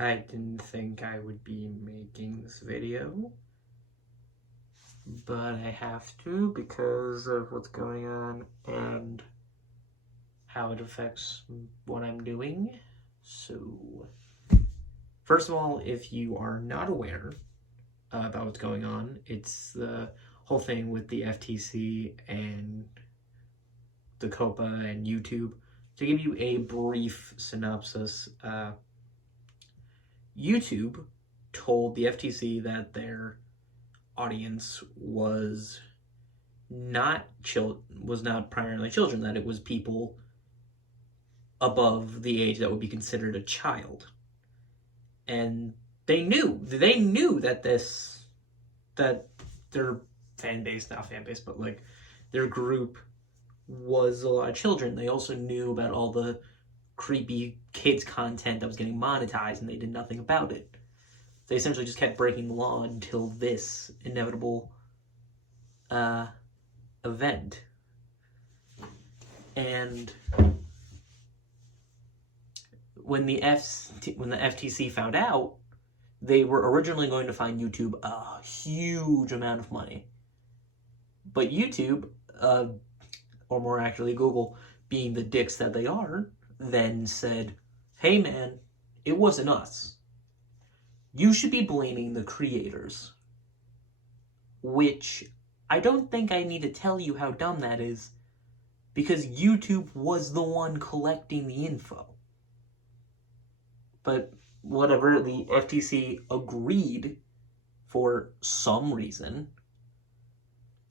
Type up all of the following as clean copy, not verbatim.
I didn't think I would be making this video, but I have to because of what's going on and how it affects what I'm doing. So, first of all, if you are not aware about what's going on, it's the whole thing with the FTC and the COOPA and YouTube. To give you a brief synopsis, YouTube told the FTC that their audience was not primarily children, that it was people above the age that would be considered a child. And they knew that their their group was a lot of children. They also knew about all the creepy kids content that was getting monetized, and they did nothing about it. They essentially just kept breaking the law until this inevitable event. And when the FTC found out, they were originally going to fine YouTube a huge amount of money. But YouTube, or more accurately Google, being the dicks that they are, then said, hey man, it wasn't us. You should be blaming the creators. Which, I don't think I need to tell you how dumb that is, because YouTube was the one collecting the info. But whatever, the FTC agreed for some reason.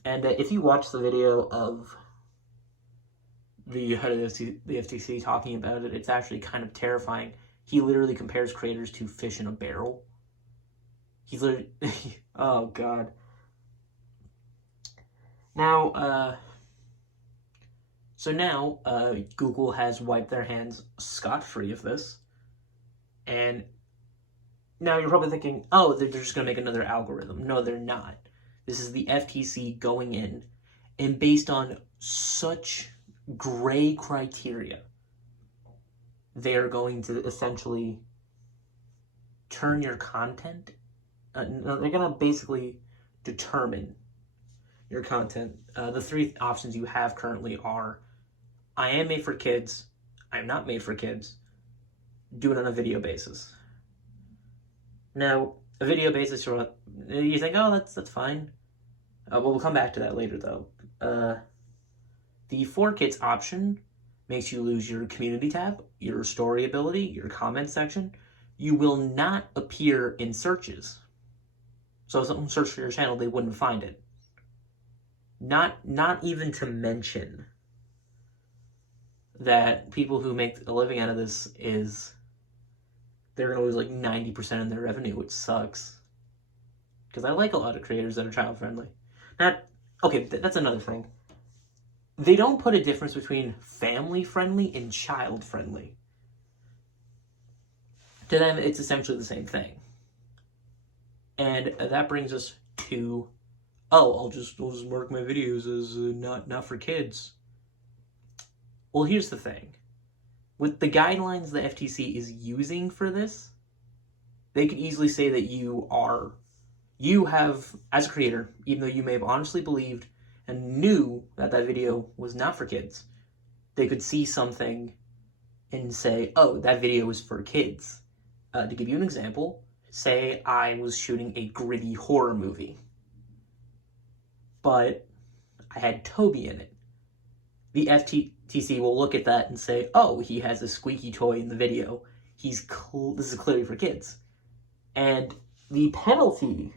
And if you watch the video of the head of the FTC talking about it, it's actually kind of terrifying. He literally compares creators to fish in a barrel. He's literally... oh, God. Now, Google has wiped their hands scot-free of this. And now you're probably thinking, oh, they're just going to make another algorithm. No, they're not. This is the FTC going in, and based on such gray criteria, they are going to essentially turn your content. They're going to basically determine your content. The three options you have currently are, I am made for kids, I'm not made for kids, do it on a video basis. Now, a video basis, you think, oh, that's fine. Well, we'll come back to that later, though. The for kids option makes you lose your community tab, your story ability, your comment section. You will not appear in searches. So if someone searched for your channel, they wouldn't find it. Not even to mention that people who make a living out of this they're going to lose like 90% of their revenue, which sucks. Because I like a lot of creators that are child-friendly. That's another thing. They don't put a difference between family-friendly and child-friendly. To them, it's essentially the same thing. And that brings us to, I'll just mark my videos as not for kids. Well, here's the thing. With the guidelines the FTC is using for this, they could easily say that you have, as a creator, even though you may have honestly believed and knew that video was not for kids, they could see something and say, oh, that video is for kids. To give you an example, say I was shooting a gritty horror movie, but I had Toby in it. The FTC will look at that and say, oh, he has a squeaky toy in the video. This is clearly for kids. And the penalty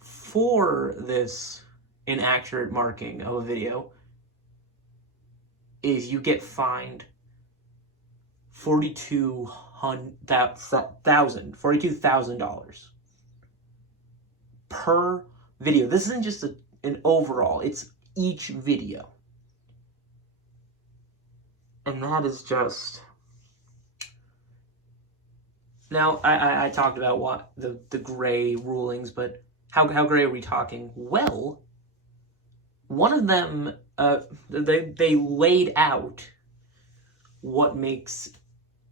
for this inaccurate marking of a video is you get fined $42,000 per video. This isn't just an overall, it's each video. And that is just... Now, I talked about what the gray rulings, but how gray are we talking? Well, one of them, they laid out what makes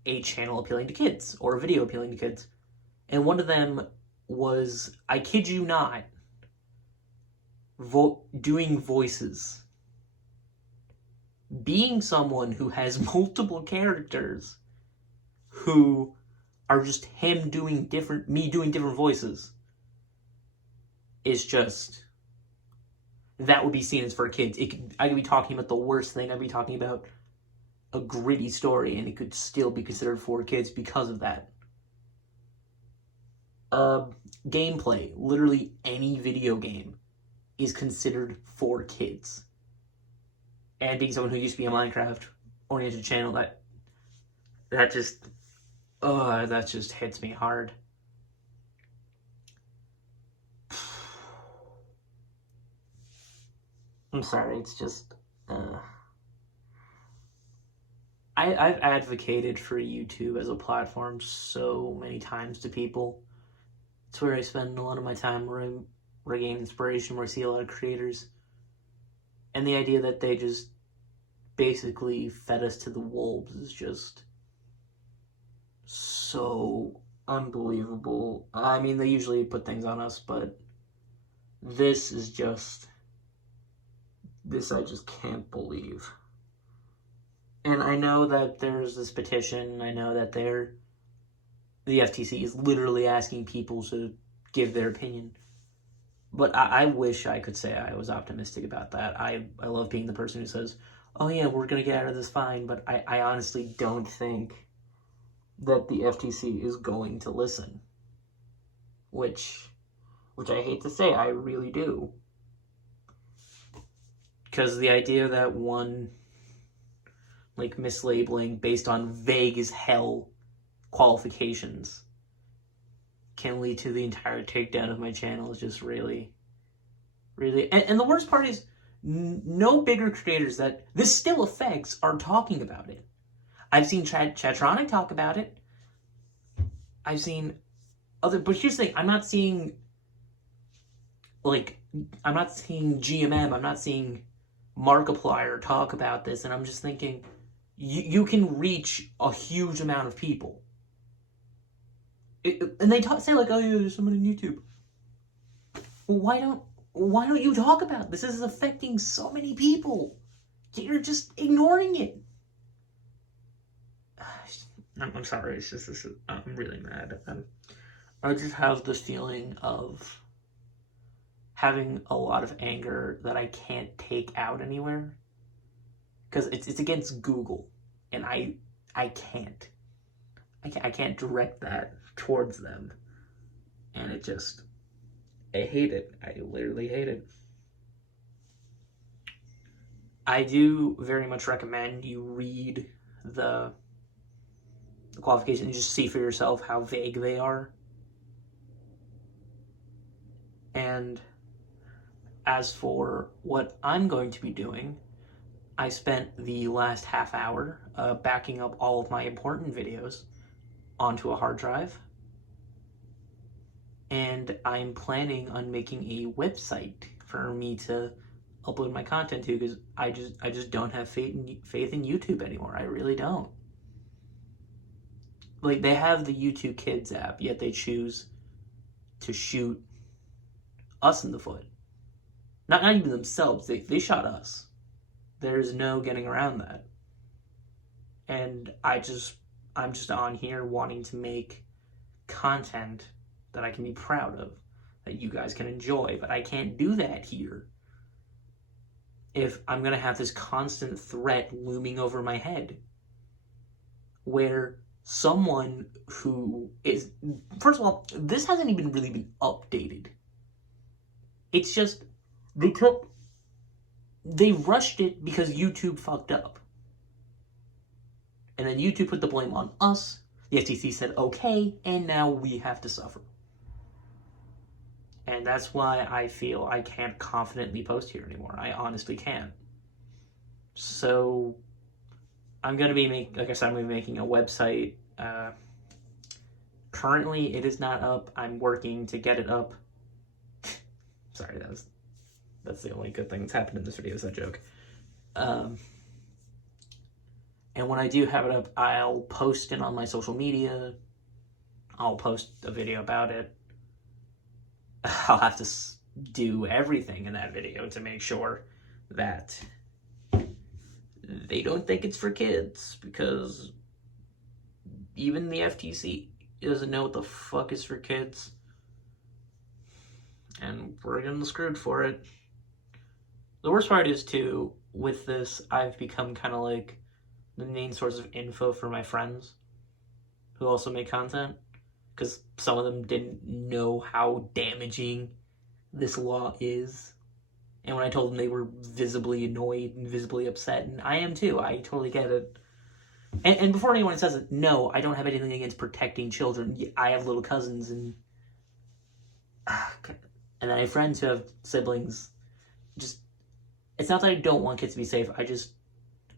a channel appealing to kids or a video appealing to kids. And one of them was, I kid you not, doing voices. Being someone who has multiple characters who are just him doing me doing different voices is just, that would be seen as for kids. I could be talking about the worst thing. I'd be talking about a gritty story, and it could still be considered for kids because of that. Gameplay, literally any video game, is considered for kids. And being someone who used to be a Minecraft-oriented channel, that just hits me hard. I'm sorry, it's just, I've advocated for YouTube as a platform so many times to people. It's where I spend a lot of my time, where I gain inspiration, where I see a lot of creators. And the idea that they just basically fed us to the wolves is just so unbelievable. I mean, they usually put things on us, but this I just can't believe. And I know that there's this petition. I know that the FTC is literally asking people to give their opinion. But I wish I could say I was optimistic about that. I love being the person who says, oh yeah, we're going to get out of this fine. But I honestly don't think that the FTC is going to listen. Which I hate to say, I really do. Because the idea that one, mislabeling based on vague as hell qualifications can lead to the entire takedown of my channel is just really, really... And the worst part is, no bigger creators that this still affects are talking about it. I've seen Chatronic talk about it. I've seen other... But here's the thing, I'm not seeing GMM, I'm not seeing Markiplier talk about this, and I'm just thinking, you can reach a huge amount of people. And they say oh yeah, there's someone on YouTube. Well, why don't you talk about it? This is affecting so many people. You're just ignoring it. I'm sorry. It's just I'm really mad. I just have this feeling of having a lot of anger that I can't take out anywhere, because it's against Google, and I can't direct that towards them, and I hate it. I literally hate it. I do very much recommend you read the qualifications and just see for yourself how vague they are. And as for what I'm going to be doing, I spent the last half hour backing up all of my important videos onto a hard drive. And I'm planning on making a website for me to upload my content to, because I just don't have faith in YouTube anymore. I really don't. They have the YouTube Kids app, yet they choose to shoot us in the foot. Not even themselves. They shot us. There's no getting around that. And I'm just on here wanting to make content that I can be proud of, that you guys can enjoy, but I can't do that here if I'm going to have this constant threat looming over my head, where someone who is... First of all, this hasn't even really been updated. It's just, they rushed it because YouTube fucked up. And then YouTube put the blame on us, the FTC said okay, and now we have to suffer. And that's why I feel I can't confidently post here anymore. I honestly can't. So I'm going to be making a website. Currently, it is not up. I'm working to get it up. Sorry, that's the only good thing that's happened in this video, is that joke. And when I do have it up, I'll post it on my social media. I'll post a video about it. I'll have to do everything in that video to make sure that they don't think it's for kids, because even the FTC doesn't know what the fuck is for kids. And we're getting screwed for it. The worst part is, too, with this, I've become kind of like the main source of info for my friends who also make content, because some of them didn't know how damaging this law is. And when I told them, they were visibly annoyed and visibly upset, and I am too. I totally get it. And before anyone says it, no, I don't have anything against protecting children. I have little cousins, and then I have friends who have siblings. Just, it's not that I don't want kids to be safe. I just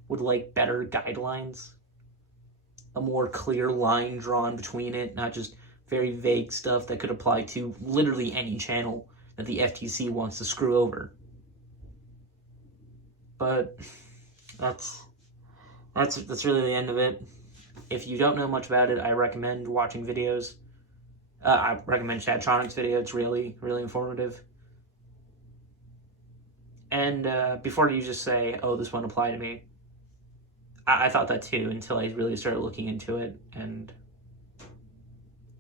would like better guidelines, a more clear line drawn between it, not just very vague stuff that could apply to literally any channel that the FTC wants to screw over. But that's really the end of it. If you don't know much about it, I recommend watching videos. I recommend Chadtronic's video. It's really, really informative. And before you just say, "Oh, this won't apply to me," I thought that too until I really started looking into it, and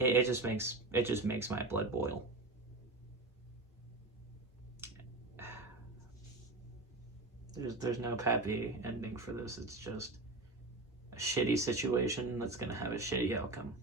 it just makes my blood boil. There's no happy ending for this. It's just a shitty situation that's gonna have a shitty outcome.